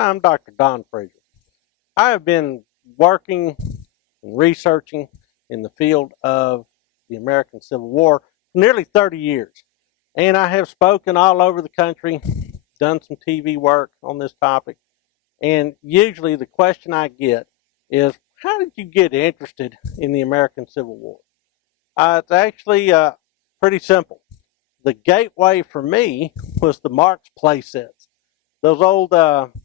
I'm Dr. Don Frazier. I have been working and researching in the field of the American Civil War for nearly 30 years. And I have spoken all over the country, done some TV work on this topic. And usually the question I get is, how did you get interested in the American Civil War? It's actually pretty simple. The gateway for me was the Marx play sets, those old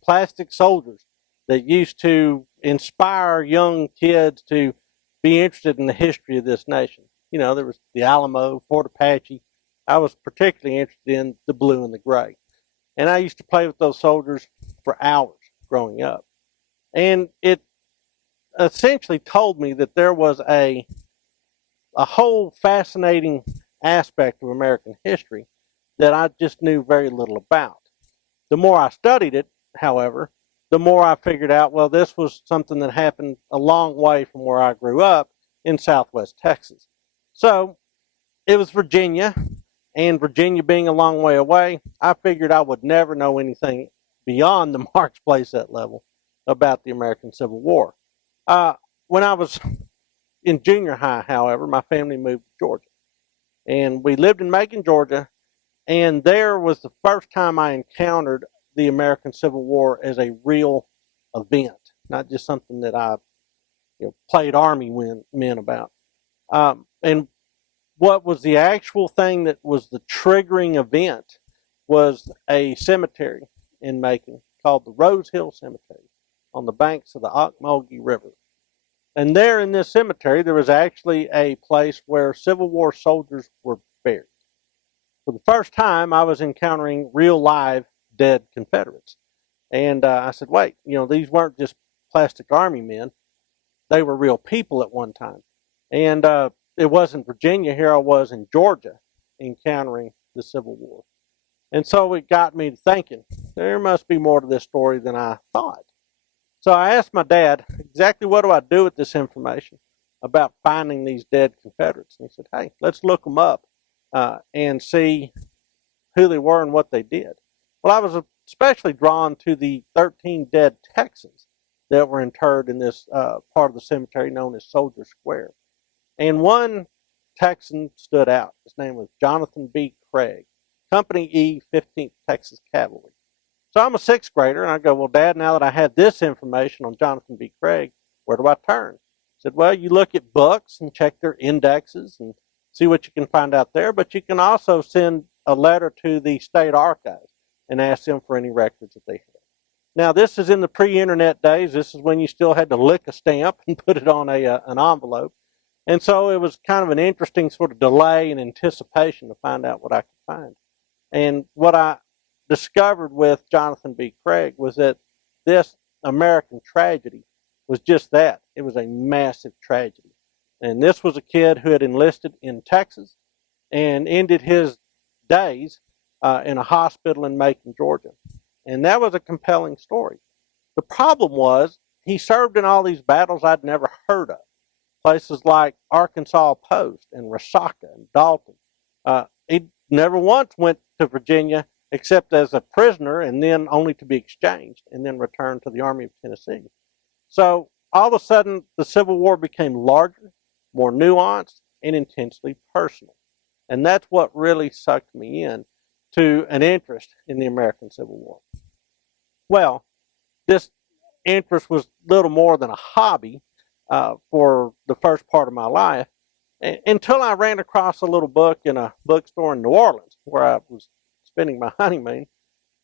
plastic soldiers that used to inspire young kids to be interested in the history of this nation. You know, there was the Alamo, Fort Apache. I was particularly interested in the blue and the gray. And I used to play with those soldiers for hours growing up. And it essentially told me that there was a whole fascinating aspect of American history that I just knew very little about. The more I studied it, however, the more I figured out, well, this was something that happened a long way from where I grew up in southwest Texas. So it was Virginia, and Virginia being a long way away, I figured I would never know anything beyond the Marx playset level about the American Civil War. When I was in junior high, however, my family moved to Georgia. And we lived in Macon, Georgia, and there was the first time I encountered the American Civil War as a real event, not just something that I played Army men about. And what was the actual thing that was the triggering event was a cemetery in Macon called the Rose Hill Cemetery on the banks of the Ocmulgee River. And there in this cemetery, there was actually a place where Civil War soldiers were buried. For the first time, I was encountering real live dead Confederates. And I said, wait, these weren't just plastic army men. They were real people at one time. And it wasn't Virginia. Here I was in Georgia encountering the Civil War. And so it got me to thinking, there must be more to this story than I thought. So I asked my dad, exactly what do I do with this information about finding these dead Confederates? And he said, hey, let's look them up and see who they were and what they did. Well, I was especially drawn to the 13 dead Texans that were interred in this part of the cemetery known as Soldier Square. And one Texan stood out. His name was Jonathan B. Craig, Company E, 15th Texas Cavalry. So I'm a sixth grader, and I go, well, Dad, now that I have this information on Jonathan B. Craig, where do I turn? He said, well, you look at books and check their indexes and see what you can find out there, but you can also send a letter to the state archives and ask them for any records that they have. Now, this is in the pre-internet days. This is when you still had to lick a stamp and put it on an envelope. And so it was kind of an interesting sort of delay and anticipation to find out what I could find. And what I discovered with Jonathan B. Craig was that this American tragedy was just that. It was a massive tragedy. And this was a kid who had enlisted in Texas and ended his days in a hospital in Macon, Georgia. And that was a compelling story. The problem was he served in all these battles I'd never heard of. Places like Arkansas Post and Resaca and Dalton. He never once went to Virginia except as a prisoner and then only to be exchanged and then returned to the Army of Tennessee. So all of a sudden, the Civil War became larger, more nuanced, and intensely personal. And that's what really sucked me in to an interest in the American Civil War. Well, this interest was little more than a hobby for the first part of my life until I ran across a little book in a bookstore in New Orleans where I was spending my honeymoon.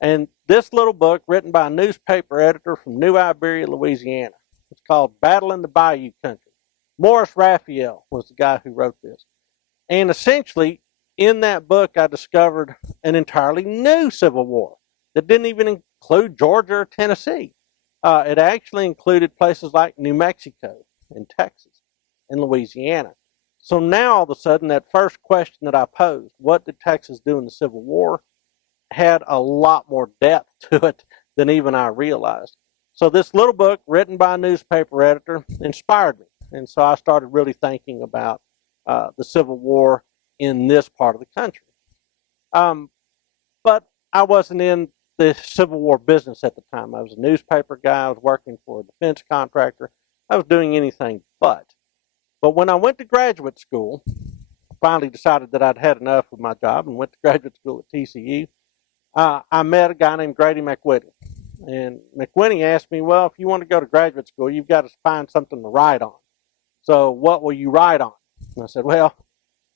And this little book, written by a newspaper editor from New Iberia, Louisiana, it's called Battle in the Bayou Country. Morris Raphael was the guy who wrote this. And essentially, in that book, I discovered an entirely new Civil War that didn't even include Georgia or Tennessee. It actually included places like New Mexico and Texas and Louisiana. So now, all of a sudden, that first question that I posed, what did Texas do in the Civil War, had a lot more depth to it than even I realized. So this little book, written by a newspaper editor, inspired me. And so I started really thinking about the Civil War in this part of the country. But I wasn't in the Civil War business at the time. I was a newspaper guy. I was working for a defense contractor. I was doing anything but. But when I went to graduate school, I finally decided that I'd had enough of my job and went to graduate school at TCU. I met a guy named Grady McWhinney. And McWhinney asked me, well, if you want to go to graduate school, you've got to find something to write on. So what will you write on? And I said, well,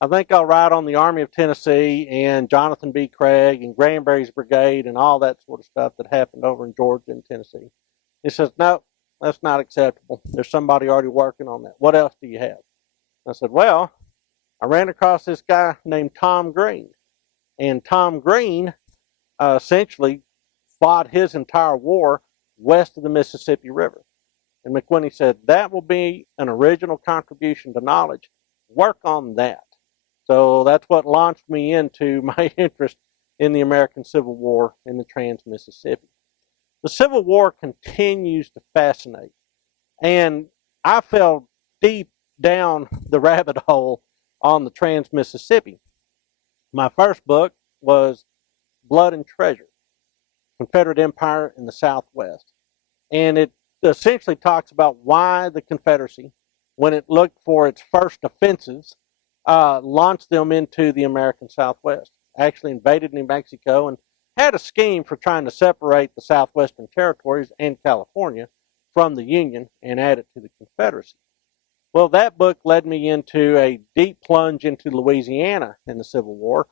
I think I'll write on the Army of Tennessee and Jonathan B. Craig and Granbury's Brigade and all that sort of stuff that happened over in Georgia and Tennessee. He says, no, that's not acceptable. There's somebody already working on that. What else do you have? I said, well, I ran across this guy named Tom Green. And Tom Green essentially fought his entire war west of the Mississippi River. And McWhinney said, that will be an original contribution to knowledge. Work on that. So that's what launched me into my interest in the American Civil War in the Trans-Mississippi. The Civil War continues to fascinate. And I fell deep down the rabbit hole on the Trans-Mississippi. My first book was Blood and Treasure, Confederate Empire in the Southwest. And it essentially talks about why the Confederacy, when it looked for its first offensives, launched them into the American Southwest. Actually invaded New Mexico and had a scheme for trying to separate the Southwestern Territories and California from the Union and add it to the Confederacy. Well, that book led me into a deep plunge into Louisiana in the Civil War,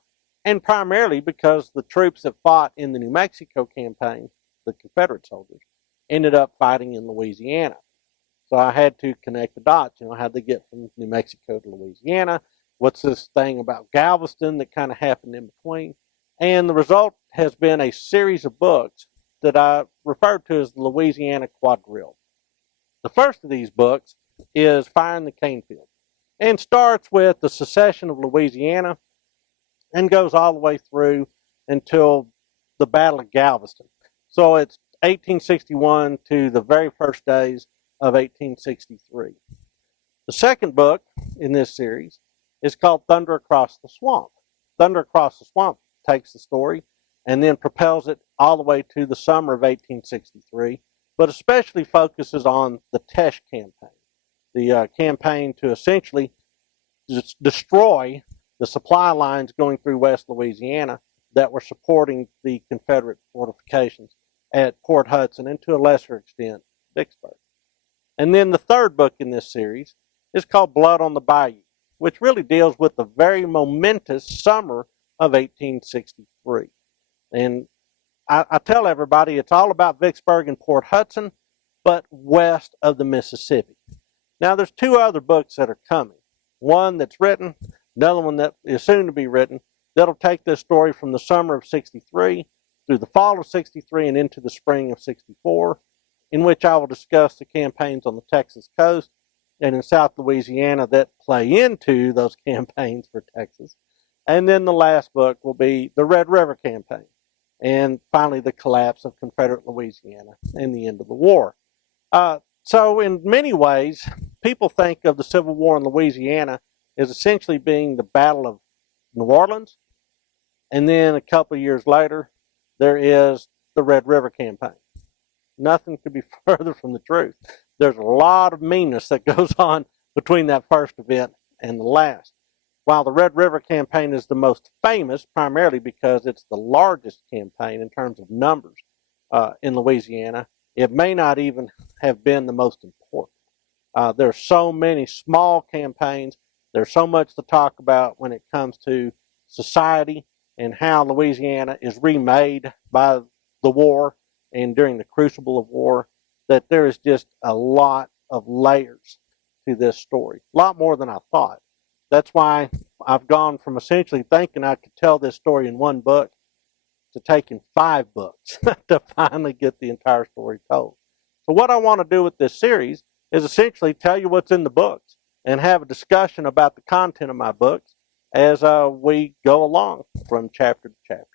and primarily because the troops that fought in the New Mexico campaign, the Confederate soldiers, ended up fighting in Louisiana. So I had to connect the dots. How'd they get from New Mexico to Louisiana? What's this thing about Galveston that kind of happened in between? And the result has been a series of books that I referred to as the Louisiana Quadrille. The first of these books is Fire in the Cane Field, and starts with the secession of Louisiana and goes all the way through until the Battle of Galveston. So it's 1861 to the very first days of 1863. The second book in this series is called Thunder Across the Swamp. Thunder Across the Swamp takes the story and then propels it all the way to the summer of 1863, but especially focuses on the Tesh campaign, the campaign to essentially destroy the supply lines going through West Louisiana that were supporting the Confederate fortifications at Port Hudson and to a lesser extent Vicksburg. And then the third book in this series is called Blood on the Bayou, which really deals with the very momentous summer of 1863. And I tell everybody it's all about Vicksburg and Port Hudson, but west of the Mississippi. Now there's two other books that are coming. One that's written, another one that is soon to be written, that'll take this story from the summer of 63 through the fall of 63 and into the spring of 64, in which I will discuss the campaigns on the Texas coast and in South Louisiana that play into those campaigns for Texas. And then the last book will be the Red River Campaign, and finally the collapse of Confederate Louisiana and the end of the war. So in many ways, people think of the Civil War in Louisiana as essentially being the Battle of New Orleans, and then a couple of years later, there is the Red River Campaign. Nothing could be further from the truth. There's a lot of meanness that goes on between that first event and the last. While the Red River Campaign is the most famous, primarily because it's the largest campaign in terms of numbers in Louisiana, it may not even have been the most important. There's so many small campaigns. There's so much to talk about when it comes to society and how Louisiana is remade by the war and during the crucible of war, that there is just a lot of layers to this story, a lot more than I thought. That's why I've gone from essentially thinking I could tell this story in one book to taking 5 books to finally get the entire story told. So what I want to do with this series is essentially tell you what's in the books and have a discussion about the content of my books as we go along from chapter to chapter.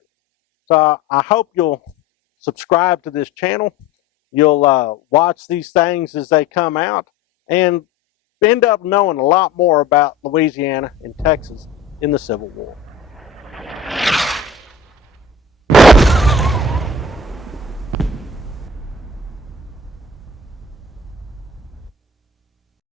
So I hope you'll subscribe to this channel. You'll watch these things as they come out and end up knowing a lot more about Louisiana and Texas in the Civil War.